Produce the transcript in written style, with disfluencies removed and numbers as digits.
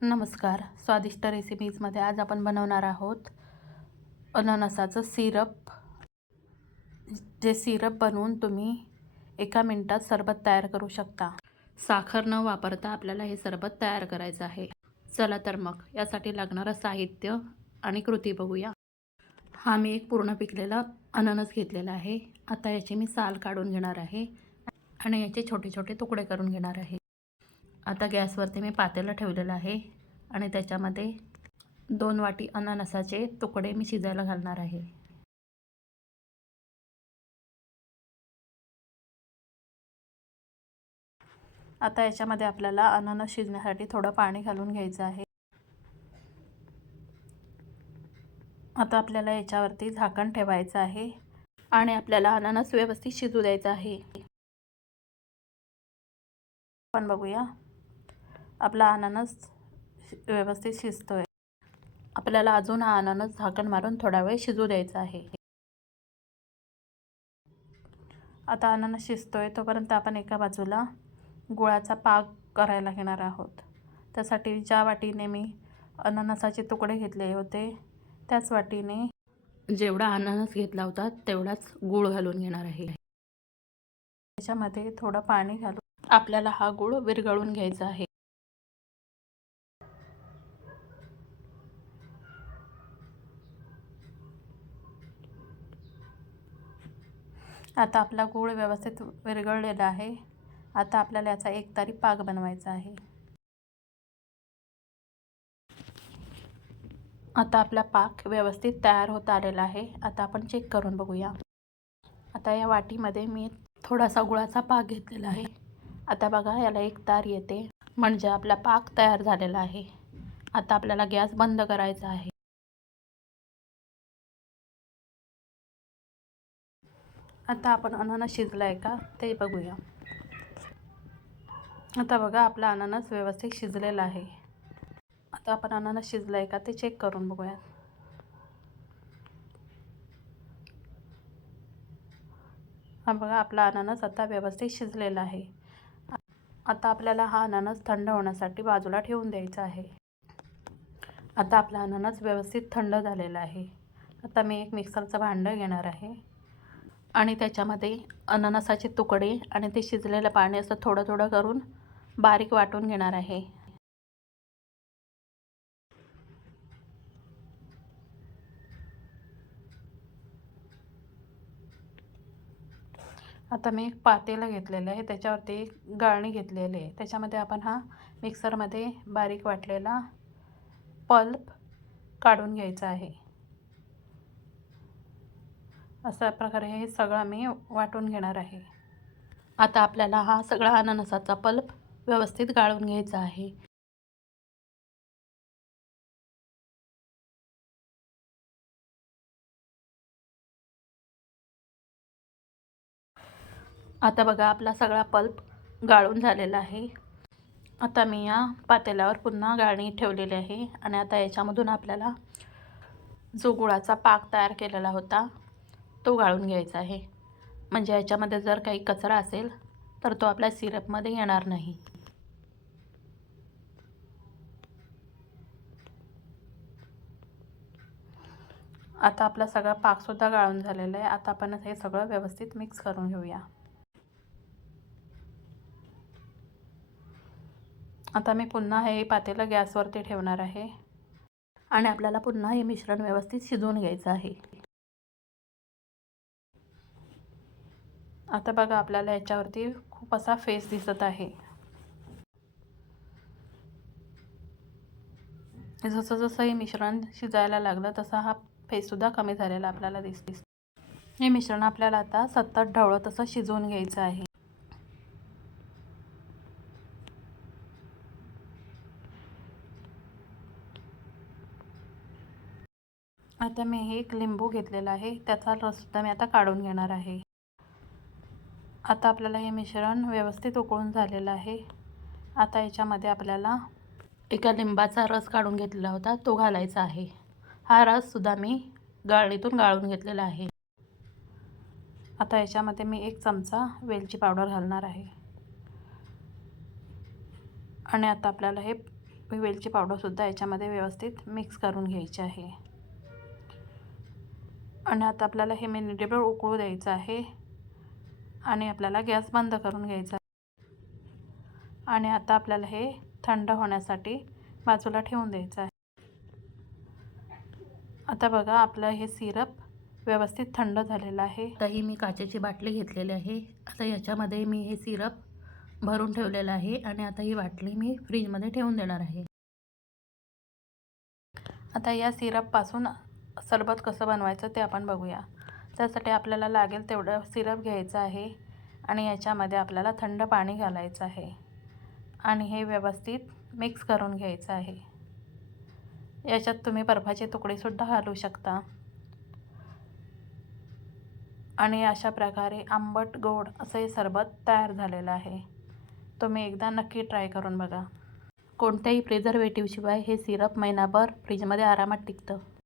नमस्कार. स्वादिष्ट रेसिपीजमध्ये आज आपण बनवणार आहोत अननसाचं सिरप. जे सिरप बनवून तुम्ही 1 मिनिटात सरबत तयार करू शकता. साखर न वापरता आपल्याला हे सरबत तयार करायचं आहे. चला तर मग यासाठी लागणारं साहित्य आणि कृती बघूया. हा मी एक पूर्ण पिकलेला अननस घेतलेला आहे. आता याची मी साल काढून घेणार आहे आणि याचे छोटे छोटे तुकडे करून घेणार आहे. आता गॅसवरती मी पातेलं ठेवलेलं आहे आणि त्याच्यामध्ये 2 वाटी अननसाचे तुकडे मी शिजायला घालणार आहे. आता याच्यामध्ये आपल्याला अननस शिजण्यासाठी थोडं पाणी घालून घ्यायचं आहे. आता आपल्याला याच्यावरती झाकण ठेवायचं आहे आणि आपल्याला अननस व्यवस्थित शिजू द्यायचा आहे. आपण बघूया आपला अननस व्यवस्थित शिजतोय. आपल्याला अजून हा अननस झाकण मारून थोडा वेळ शिजू द्यायचा आहे. आता अननस शिजतोय तोपर्यंत आपण एका बाजूला गुळाचा पाक करायला घेणार आहोत. त्यासाठी ज्या वाटीने मी अननसाचे तुकडे घेतले होते त्याच वाटीने जेवढा अननस घेतला होता तेवढाच गूळ घालून घेणार आहे. त्याच्यामध्ये थोडं पाणी घालून आपल्याला हा गूळ विरघळून घ्यायचा आहे. आता आपला गूळ व्यवस्थित विरघळलेला आहे. आता आपल्याला याचा एकतारी पाक बनवायचा आहे. आता आपला पाक व्यवस्थित तयार होत आलेला आहे. आता आपण चेक करून बघूया. आता या वाटीमध्ये मी थोडासा गुळाचा पाक घेतलेला आहे. आता बघा याला एक तार येते, म्हणजे आपला पाक तयार झालेला आहे. आता आपल्याला गॅस बंद करायचा आहे. आता आपण अननस शिजलाय का ते बघूया. आता बघा आपला अननस व्यवस्थित शिजलेला आहे. आता आपण अननस शिजलाय का ते चेक करून बघूया. हा बघा आपला अननस आता व्यवस्थित शिजलेला आहे. आता आपल्याला हा अननस थंड होण्यासाठी बाजूला ठेवून द्यायचा आहे. आता आपला अननस व्यवस्थित थंड झालेला आहे. आता मी एक मिक्सरचं भांडं घेणार आहे आणि त्याच्यामध्ये अननसाचे तुकडे आणि ते शिजलेलं पाणी असं थोडं थोडं करून बारीक वाटून घेणार आहे. आता मी एक पातेलं घेतलेलं आहे, त्याच्यावरती एक गाळणी घेतलेली आहे. त्याच्यामध्ये आपण हा मिक्सरमध्ये बारीक वाटलेला पल्प काढून घ्यायचा आहे. अशा प्रकारे हे सगळं मी वाटून घेणार आहे. आता आपल्याला हा सगळा अननसाचा पल्प व्यवस्थित गाळून घ्यायचा आहे. आता बघा आपला सगळा पल्प गाळून झालेला आहे. आता मी या पातेल्यावर पुन्हा गाळणी ठेवलेली आहे आणि आता याच्यामधून आपल्याला जो गुळाचा पाक तयार केलेला होता तो गाळून घ्यायचा आहे. म्हणजे याच्यामध्ये जर काही कचरा असेल तर तो आपल्या सिरपमध्ये येणार नाही. आता आपला सगळा पाकसुद्धा गाळून झालेला आहे. आता आपण हे सगळं व्यवस्थित मिक्स करून घेऊया. आता मी पुन्हा हे पातेलं गॅसवरती ठेवणार आहे आणि आपल्याला पुन्हा हे मिश्रण व्यवस्थित शिजवून घ्यायचं आहे. आता बघा आपल्याला याच्यावरती खूप असा फेस दिसत आहे. जसं जसं हे मिश्रण शिजायला लागलं तसा हा फेससुद्धा कमी झालेला आपल्याला दिसते. हे मिश्रण आपल्याला आता सतत ढवळत असं शिजवून घ्यायचं आहे. आता मी एक लिंबू घेतलेला आहे, त्याचा रससुद्धा मी आता काढून घेणार आहे. आता आपल्याला हे मिश्रण व्यवस्थित उकळून झालेलं आहे. आता याच्यामध्ये आपल्याला एका लिंबाचा रस काढून घेतलेला होता तो घालायचा आहे. हा रससुद्धा मी गाळणीतून गाळून घेतलेला आहे. आता याच्यामध्ये मी 1 चमचा वेलची पावडर घालणार आहे आणि आता आपल्याला हे वेलची पावडरसुद्धा याच्यामध्ये व्यवस्थित मिक्स करून घ्यायची आहे. आणि आता आपल्याला हे मिनिटभर उकळू द्यायचं आहे आणि आपल्याला गॅस बंद करून घ्यायचा आहे. आणि आता आपल्याला हे थंड होण्यासाठी बाजूला ठेवून द्यायचं आहे. आता बघा आपलं हे सिरप व्यवस्थित थंड झालेलं आहे. आता ही मी काचेची बाटली घेतलेली आहे. आता याच्यामध्ये मी हे सिरप भरून ठेवलेलं आहे आणि आता ही बाटली मी फ्रीजमध्ये ठेवून देणार आहे. आता या सिरपपासून सरबत कसं बनवायचं ते आपण बघूया. त्यासाठी आपल्याला लागेल तेवढं सिरप घ्यायचं आहे आणि याच्यामध्ये आपल्याला थंड पाणी घालायचं आहे आणि हे व्यवस्थित मिक्स करून घ्यायचं आहे. याच्यात तुम्ही बर्फाचे तुकडेसुद्धा घालू शकता. आणि अशा प्रकारे आंबट गोड असं हे सरबत तयार झालेलं आहे. तुम्ही एकदा नक्की ट्राय करून बघा. कोणत्याही प्रिझर्वेटिव्हशिवाय हे सिरप महिनाभर फ्रीजमध्ये आरामात टिकतं.